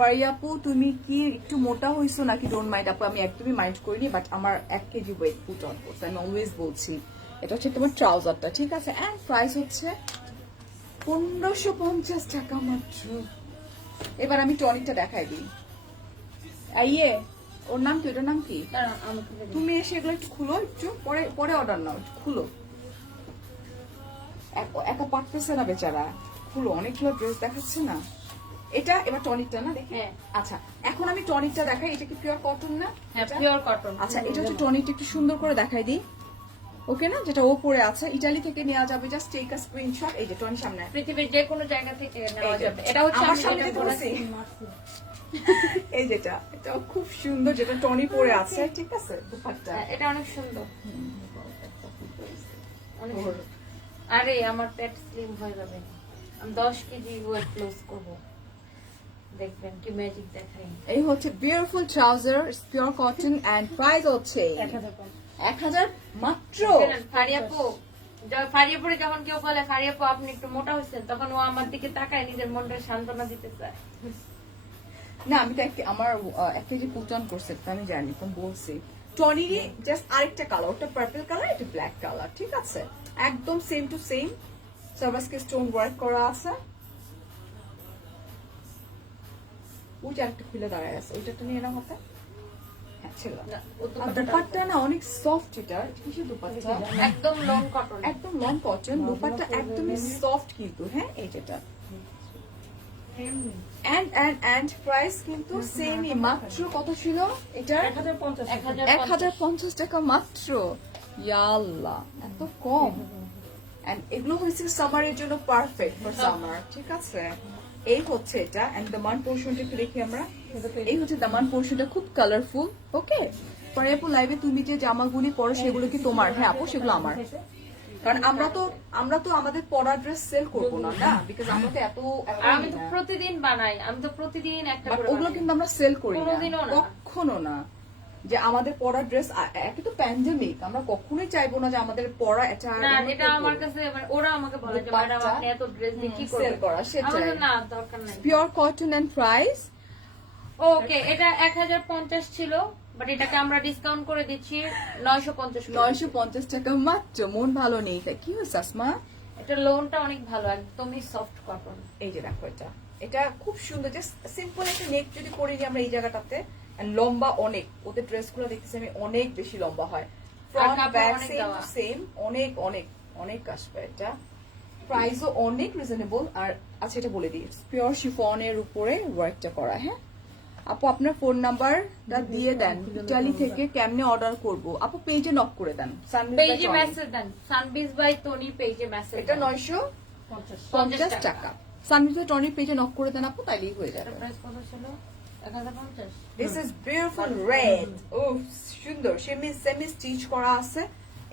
পারিয়াপু তুমি কি একটু মোটা হইছো নাকি? ডোন্ট মাইন্ড আপু, আমি একদমই মাইন্ড করিনি, বাট আমার 1 কেজি ওয়েট পুট অন করছে, আমি অলওয়েজ বলছি। এটা হচ্ছে তোমার ট্রাউজারটা, ঠিক আছে? এন্ড প্রাইস হচ্ছে 1550 টাকা মাত্র। এবার আমি টনিকটা দেখাই দিই। আইয়ে, ওর নাম কি? ওটার নাম কি? দাঁড়াও, আমি খুলে দিই। তুমি এসে এগুলো একটু খুলো, একটু পরে পরে অর্ডার নাও, একটু খুলো। একা পারতেছে না বেচারা, খুলো, অনেকগুলো ড্রেস দেখাচ্ছে না। এটা এবার টনিকটা না দেখি। হ্যাঁ। আচ্ছা এখন আমি টনিকটা দেখাই, এটা কি পিওর কটন না? হ্যাঁ, এটা? Pure cotton. আচ্ছা এটা হচ্ছে টনিকটা, একটু সুন্দর করে দেখাই দিই, ওকে না? যেটা ও পরে আছে, ইটালি থেকে নেওয়া যাবে, জাস্ট টেক আ স্ক্রিনশট। এই যে টনি সামনে, পৃথিবীর যে কোনো জায়গা থেকে নেওয়া এই যে, যাবে। এটা হচ্ছে আমার আমি সামনে যেটা যেটা বলেছি। বলছি। এই যেটা, এটা খুব সুন্দর, যেটা টনি পরে আছে, ঠিক আছে? দুপাট্টা হ্যাঁ, এটা অনেক সুন্দর। অনেক সুন্দর। আরে আমার পেট স্লিম হয়ে যাবে, আমি 10 কেজি ওয়েট লস করব। দেখবেন কি ম্যাজিক দেখাই। এই হচ্ছে beautiful trouser, pure cotton, and price হচ্ছে 1000 মাত্র। ফারিয়াপুরে যখন কেউ বলে ফারিয়াপু আপনি একটু মোটা হয়েছেন, তখন ও আমার দিকে তাকায় নিজের মনটা সান্ত্বনা দিতে চায়। না আমি তো আমার 1 কেজি পুট অন করছে, তো আমি জানি, তো বলছি। টনিরই জাস্ট আরেকটা কালার, ওটা পার্পল কালার, এটা ব্ল্যাক কালার, ঠিক আছে? একদম সেম টু সেম, সার্ভাসকে স্টোন ওয়ার্ক করা আছে। ওই যে আরেকটা খুলে দাঁড়ায় আছে, ওইটা নিয়ে নাও হাতে। হ্যাঁ ছিল। না, ও আর দুপাট্টাটা দুপাট্টা না অনেক সফট, এটা কিসের দুপাট্টা? একদম লং কটন। একদম লং কটন, দুপাট্টা একদমই সফট কিন্তু, হ্যাঁ এই যেটা। এন্ড প্রাইস কিন্তু সেমই, মাত্র কত ছিল এটা? 1050 1050 টাকা মাত্র। ইয়াল্লাহ, এত কম। এন্ড এগুলো হচ্ছে সামারের জন্য পারফেক্ট ফর সামার, ঠিক আছে? এই হচ্ছে এটা, এন্ড দামান পোর্শনটা একটু দেখি আমরা। এই হচ্ছে দামান পোর্শনটা, খুব কালারফুল, ওকে? পরে আপু লাইভে তুমি যে জামাগুলি পরো সেগুলো কি তোমার? হ্যাঁ আপু, সেগুলো আমার। কারণ আমরা তো আমাদের পরা ড্রেস সেল করবো না, না, বিকজ আমরা তো এত আর আমি তো প্রতিদিন বানাই, আমি তো প্রতিদিন একটা বাট করে ওগুলো বানাই। কিন্তু আমরা সেল করি না, কোনোদিনও না। কখনো না। যে আমাদের পরা ড্রেস, একে তো প্যান্ডেমিক, আমরা কখনোই চাইবো না যে আমাদের পরা এটা না, এটা আমার কাছে মানে ওরা আমাকে বলে যে ম্যাডাম আপনি এত ড্রেস দিয়ে কি সেল করবেন? করা, আমি সেটাই। বলি, না দরকার নাই। Pure cotton and price okay, এটা 1050 ছিল, বাট এটাকে আমরা ডিসকাউন্ট করে দিচ্ছি 950 করে। 950 টাকা মাত্র। মন ভালো নেই তাই কি হয়েছে আসমা? এটা লোনটা অনেক ভালো, একদমই সফট কটন। এই যে দেখো, এটা এটা খুব সুন্দর, জাস্ট সিম্পল একটা নেক যদি করে নিই আমরা এই জায়গাটাতে, and লম্বা অনেক, ওদের ড্রেস গুলো দেখতেছি আমি অনেক বেশি লম্বা হয়, ফ্রন্ট কাপড় ব্যাক অনেক সেম দেওয়া। টু সেম, অনেক অনেক অনেক আসবে এটা। প্রাইসও অনেক রিজনেবল। আর আচ্ছা এটা বলে দিই, পিওর শিফনের উপরে ওয়ার্কটা করা, হ্যাঁ? আপু আপনার ফোন নাম্বারটা দিয়ে দেন, ইটালি থেকে কেমনে অর্ডার করব? আপু পেজে নক করে দেন, সানবিজ বাই পেজে টনি। মেসেজ দেন, সানবিজ বাই টনি পেজে মেসেজ। এটা 950 টাকা। সানবিজ বাই টনি পেজে নক করে দেন আপু, তাইলেই হয়ে যাবে। প্রাইস কত ছিল? 1050। This is beautiful red. ও সুন্দর, সেমি স্টিচ করা আছে।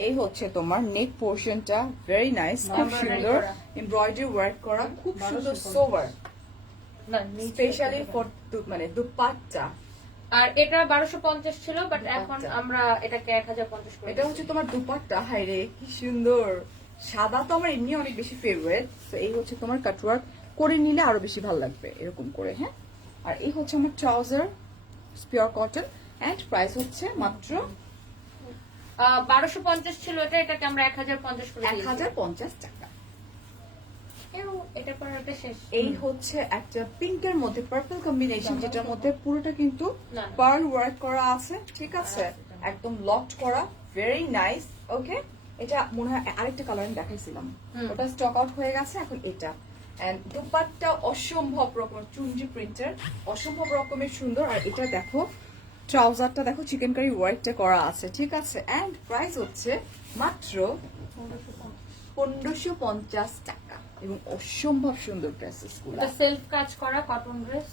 এই হচ্ছে তোমার নেক পোর্শনটা, ভেরি নাইস, খুব Embroidery সুন্দর করা। এমব্রয়ডারি ওয়ার্ক করা, খুব সুন্দর সোভার, না, নিচে স্পেশালি ফর মানে দুপাট্টা। আর এটা 1250 ছিল, বাট এখন দুপাট্টা। আমরা এটাকে 1050 করে এটা হচ্ছে তোমার দুপাট্টা, হাই রে কি সুন্দর। সাদা তো আমার এমনি অনেক বেশি ফেভারিট, তো এই হচ্ছে তোমার কাটওয়ার্ক করে নিলে আরো বেশি ভালো লাগবে এরকম করে, হ্যাঁ? আর এই হচ্ছে আমার trouser, pure cotton, and price হচ্ছে মাত্র 1250 ছিল এটা, এটাকে আমরা 1050 করে দিয়েছি। 1050 টাকা। এটা পরে এটা শেষ। এই হচ্ছে একটা পিঙ্কের মধ্যে পার্পল কম্বিনেশন, যেটার মধ্যে পুরোটা কিন্তু না, না। পার্ল ওয়ার্ক করা আছে, ঠিক আছে? একদম লকড করা, ভেরি নাইস, ওকে? এটা মনে হয় আরেকটা কালার আমি দেখাইছিলাম, ওটা স্টক আউট হয়ে গেছে, এখন এটা। এন্ড দুপাট্টা অসম্ভব রকম চুনজি প্রিন্টার, অসম্ভব রকমের সুন্দর। আর এটা দেখো, ট্রাউজারটা দেখো চিকেন কারি ওয়ার্কটা করা আছে, ঠিক আছে? এন্ড প্রাইস হচ্ছে মাত্র 1550 টাকা। এবং অসম্ভব সুন্দর ড্রেসেস গুলো। এটা সেলফ কাজ করা কটন ড্রেস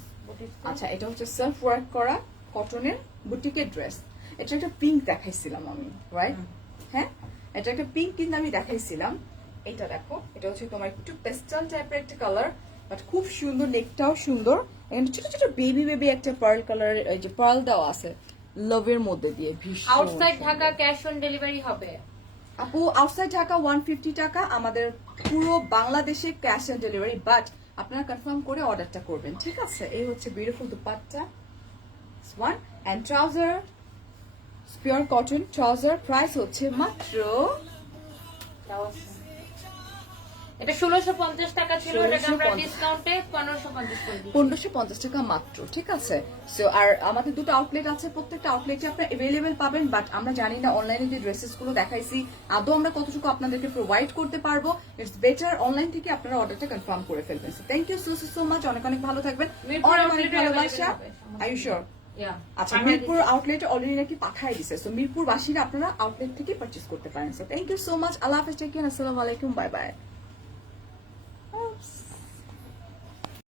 আচ্ছা, এটা হচ্ছে সেলফ ওয়ার্ক করা কটনের বুটিকের ড্রেস। এটা একটা পিঙ্ক দেখাইছিলাম আমি, রাইট? হ্যাঁ, এটা একটা পিঙ্ক কিন্তু আমি দেখাইছিলাম। এটা দেখো, এটা হচ্ছে তোমার একটু পেস্টাল টাইপের একটা কালার, বাট খুব সুন্দর, নেকটাও সুন্দর। এখানে ছোট ছোট বেবি বেবি একটা পার্ল কালার, এই যে পার্ল দেওয়া আছে লাভের মধ্যে দিয়ে, ভীষণ আউটসাইড সুন্দর। ঢাকা ক্যাশ অন ডেলিভারি হবে। আপু আউটসাইড ঢাকা 150 টাকা, আমাদের পুরো বাংলাদেশে ক্যাশ অন ডেলিভারি, বাট আপনারা কনফার্ম করে অর্ডারটা করবেন, ঠিক আছে? এই হচ্ছে beautiful dupatta one and trouser, pure cotton trouser, price হচ্ছে মাত্র এটা 1650 টাকা ছিল, এটাকে আমরা 1650 ডিসকাউন্টে 1550 করে দিচ্ছি। 1550 টাকা মাত্র, ঠিক আছে? সো আর আমাদের দুটো আউটলেট আছে, প্রত্যেকটা আউটলেটে আপনারা अवेलेबल পাবেন, বাট আমরা জানি না অনলাইনে যে ড্রেসেস গুলো দেখাইছি আদৌ আমরা কতটুকু আপনাদেরকে প্রোভাইড করতে পারবো। ইটস বেটার অনলাইন থেকে আপনারা অর্ডারটা কনফার্ম করে ফেলবেন। So thank you so much, অনেক অনেক ভালো থাকবেন, মিরপুর অনেক অনেক outlet-এ ভালোবাসা। available হবে। Are you sure? Yeah. আচ্ছা, আমরা মিরপুর আউটলেটে অলরেডি নাকি পাঠাই দিছে, সো মিরপুর বাসীরা আপনারা আউটলেট থেকে পারচেজ করতে পারেন। So thank you so much, আল্লাহ হাফেজ, টেক কেয়ার, আসসালামু আলাইকুম, বাই বাই।